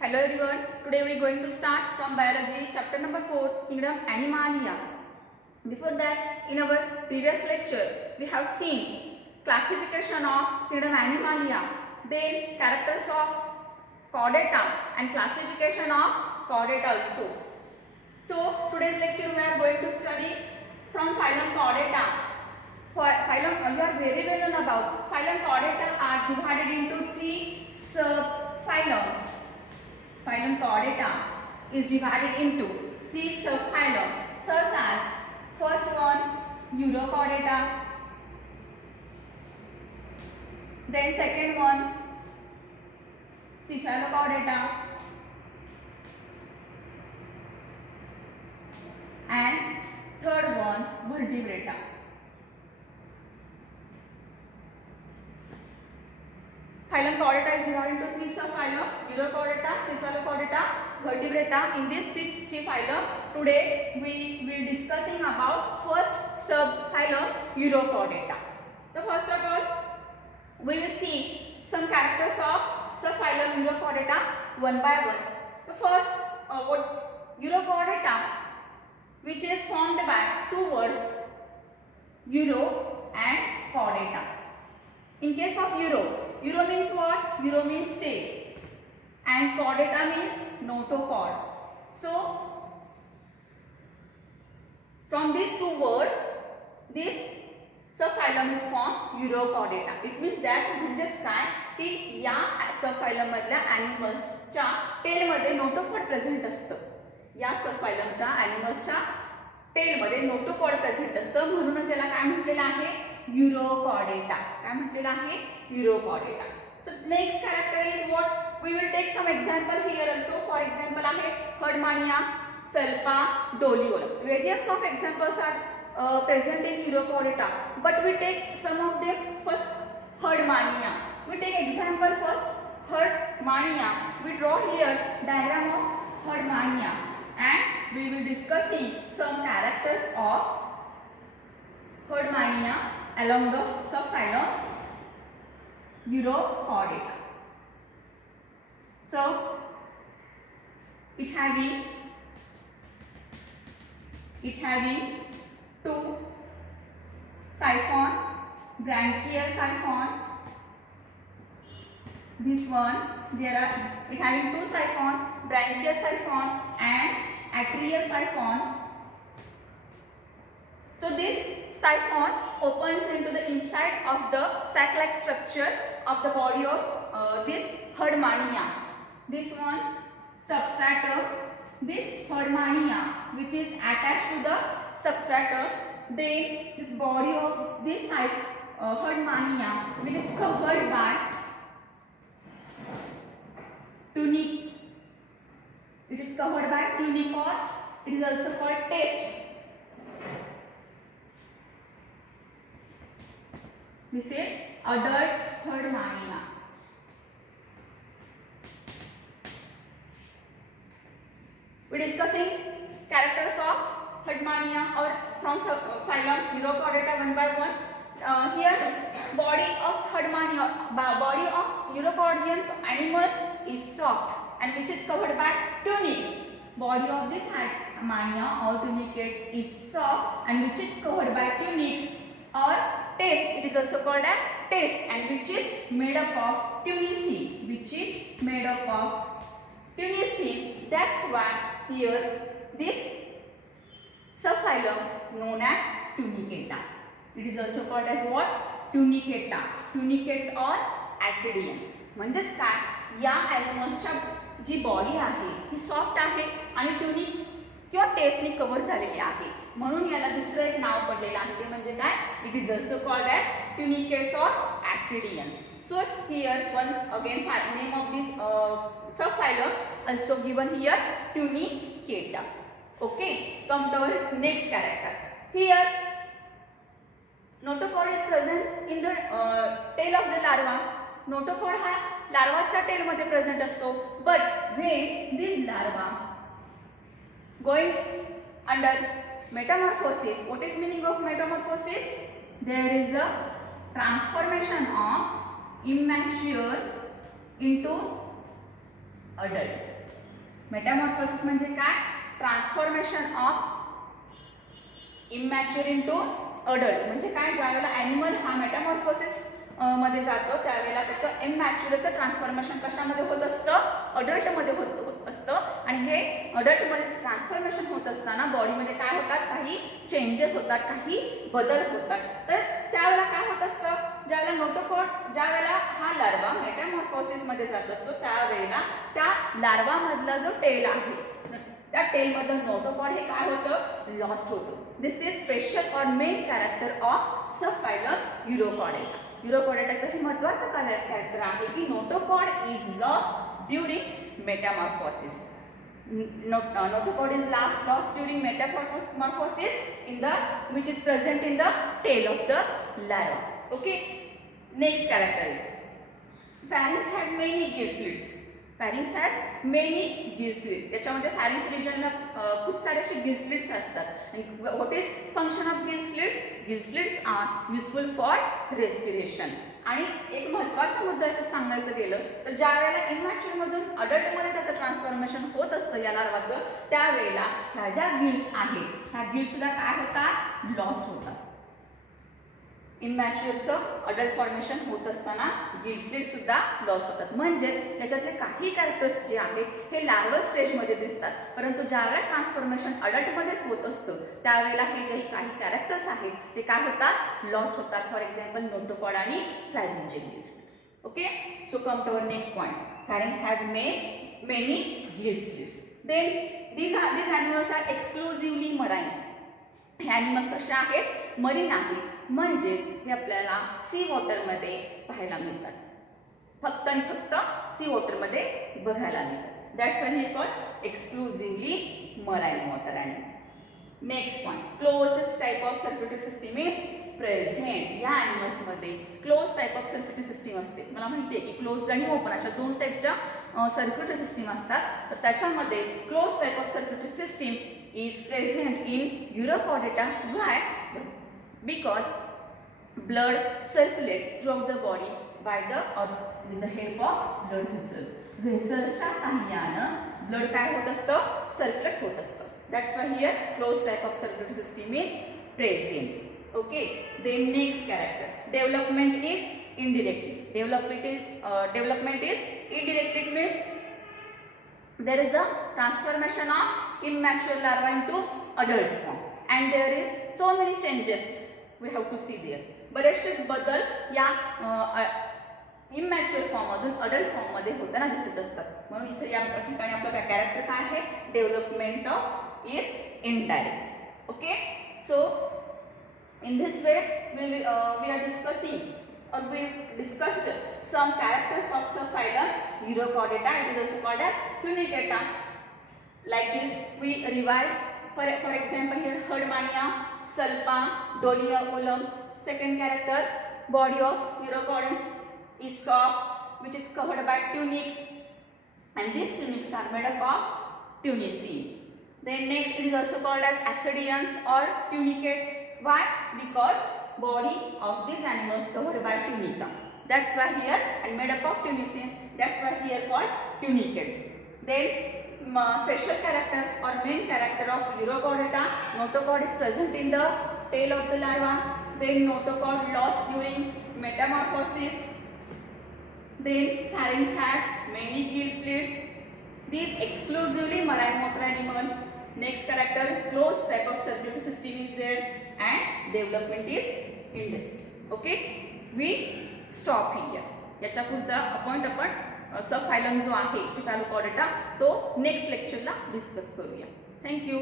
Hello everyone, today we are going to start from biology chapter number 4, kingdom Animalia. Before that, in our previous lecture, we have seen classification of kingdom Animalia, then characters of chordata and classification of chordata also. So today's lecture we are going to study from phylum chordata. For phylum, you are very well known about phylum chordata are divided into three subphylum. Phylum chordata is divided into three subphylum such as first one Urochordata, then second one Cephalochordata, and third one Vertebrata. Phylum chordata is divided into three subphylum: Urochordata, Cephalochordata, Vertebrata. In these three phylum, today we will discussing about first subphylum Urochordata. So first of all, we will see some characters of subphylum Urochordata one by one. The first Urochordata, which is formed by two words, Uro and chordata. In case of Uro means what? Uro means tail, and chordata means notochord. So from these two words, this subphylum is formed Urochordata. It means that म्हणजेच काय की या सबफायलम मधल्या ॲनिमल्सच्या tell मध्ये notochord present असतं. या सबफायलमच्या ॲनिमल्सच्या tell मध्ये notochord present असतं, म्हणूनच याला काय म्हटलेलं आहे? Urochordata. काय म्हटलेलं आहे? Urochordata. So next character is what we will take some example here also. For example आहे Herdmania, Salpa, Doliol. Various of examples are present in Urochordata, but we take some of them. First Herdmania. We take example first Herdmania. We draw here diagram of Herdmania and we will discussing some characters of Herdmania along the subphylum Urochordata. So it having two siphon, branchial siphon. This one there are it having two siphon, branchial siphon and atrial siphon. So this siphon opens into the inside of the sac-like structure of the body of this Herdmania. This one substratum, this Herdmania which is attached to the substratum. Then this body of this Herdmania which is covered by tunic. It is covered by tunic, or it is also called taste. This is adult Herdmania. We are discussing characters of Herdmania or from phylum Urochordata one by one. Here body of Herdmania, body of Urochordian animals is soft and which is covered by tunics. Body of this Herdmania or tunicate is soft and which is covered by tunics or taste. It is also called as taste and which is made up of tunicine. Which is made up of tunicine. That's why here this subphylum known as Tunicata. It is also called as what? Tunicata. Tunicates or acidians. म्हणजेच काय या ॲनिमल्सच्या जी body आहे ही soft आहे आणि tunic किंवा टेस्टने cover झालेली आहे, म्हणून याला दुसरं एक नाव पडलेलं आहे. ते म्हणजे काय? It is also called as tunicates or ascidians. So here once again name of this subphylum also given here Tunicata. Okay, come to our next character. Here notochord is present in the tail of the larva. Notochord हा लार्वाच्या tell मध्ये present असतो. But when this larva going under metamorphosis, what is meaning of metamorphosis? There is a transformation of immature into adult. Metamorphosis म्हणजे काय? Transformation of immature into adult. म्हणजे काय? ज्यावेळेला animal हा Metamorphosis मध्ये जातो त्यावेळेला त्याचं इमॅच्युअरचं ट्रान्सफॉर्मेशन कशामध्ये होत असतं? अडल्टमध्ये होत असतं. आणि हे अडल्टमध्ये ट्रान्सफॉर्मेशन होत असताना बॉडीमध्ये काय होतात? काही चेंजेस होतात, काही बदल होतात. तर त्यावेळेला काय होत असतं? ज्यावेळेला नोटोकॉड, ज्यावेळेला हा लार्वा मेटामॉर्फोसिसमध्ये जात असतो त्यावेळेला त्या लार्वामधला जो टेल आहे त्या टेलमधलं नोटोकॉड हे काय होतं? लॉस्ट होतं. This is special or main character of subphylum Urochordata. युरोकॉडेटाचं हे महत्त्वाचं कॅरेक्टर आहे की notochord is lost during metamorphosis. Notochord is lost during metamorphosis in the which is present in the tail of the larva. Okay. Next character is pharynx has many gill slits. Pharynx has many gill slits. याच्यामध्ये pharynx region खूप सारे असे gill slits असतात. What is function of gill slits? Gill slits are useful for respiration. आणि एक महत्त्वाचा मुद्दा याच्यात सांगायचं गेलं तर ज्या वेळेला इमॅच्युअरमधून अडल्टमध्ये त्याचं ट्रान्सफॉर्मेशन होत असतं या लार्वाचं त्यावेळेला ह्या ज्या गिल्स आहेत ह्या गिल्स सुद्धा काय होतात? लॉस्ट होतात. इमॅच्युअरचं अडल्ट फॉर्मेशन होत असताना गिल स्लिट सुद्धा लॉस्ट होतात. म्हणजे याच्यातले काही कॅरेक्टर्स जे आहेत हे लार्वल स्टेजमध्ये दिसतात, परंतु ज्यावेळेला ट्रान्सफॉर्मेशन अडल्टमध्ये होत असतं त्यावेळेला हे जे काही कॅरेक्टर्स आहेत ते काय होतात? लॉस्ट होतात. फॉर एक्झाम्पल नोटोकॉड आणि pharyngeal gill slits. Okay. So come to our next point. Pharynx has many gill slits. Then these animals are exclusively marine. हे ॲनिमल कसे आहेत? मरीन आहेत. म्हणजेच हे आपल्याला सी वॉटरमध्ये पाहायला मिळतात. फक्त आणि फक्त सी वॉटरमध्ये बघायला मिळतात. दॅट्स व्हाय हे called exclusively marine water animal. Next point. Closed type of circulatory system is present. या ॲनिमल्समध्ये close type of circulatory system असते. मला माहिती आहे की क्लोज्ड आणि ओपन अशा दोन टाईपच्या सर्क्युलेटरी सिस्टीम असतात. तर त्याच्यामध्ये close type of circulatory system is present in Urochordata. Why? Because blood circulates throughout the body by the or with the help of blood vessels. Vesselsच्या सहाय्यानं ब्लड काय होत असतं? सर्क्युलेट होत असतं. That's why here closed type of circulatory system is present. Okay. Then next character. Development is indirectly. Development is indirectly. It means there is the transformation of immature larva into adult form and there is so many changes we have to see there. बरेचसे बदल या immature form मधून adult form मध्ये होताना दिसत असतात. म्हणून इथे या ठिकाणी आपलं कॅरेक्टर काय आहे? Development of is indirect. Okay. So in this way we are discussing or we discussed some characters of subphylum Urochordata. It is also called as Tunicata. Like this we revise for example here Herdmania, Salpa, Doliaolum. Second character, body of Urochordans is soft which is covered by tunics and these tunics are made up of tunici. Then next it is also called as ascidians or tunicates. Why? Because body of these animals covered by tunica. That's why here and made up of tunici. That's why here called tunicates. Then special character or main character of Urochordata. Notochord is present in the tail of the larva. Then notochord lost during metamorphosis. Then pharynx has many gill slits. These exclusively marine water animal. Next character, closed type of circulatory system is there and development is indirect. Okay, we stop here. याच्या पुढचा point आपण सबफायलम जो आहे सिफॅलोकॉर्डेटा तो next लेक्चरला discuss करूया. Thank you.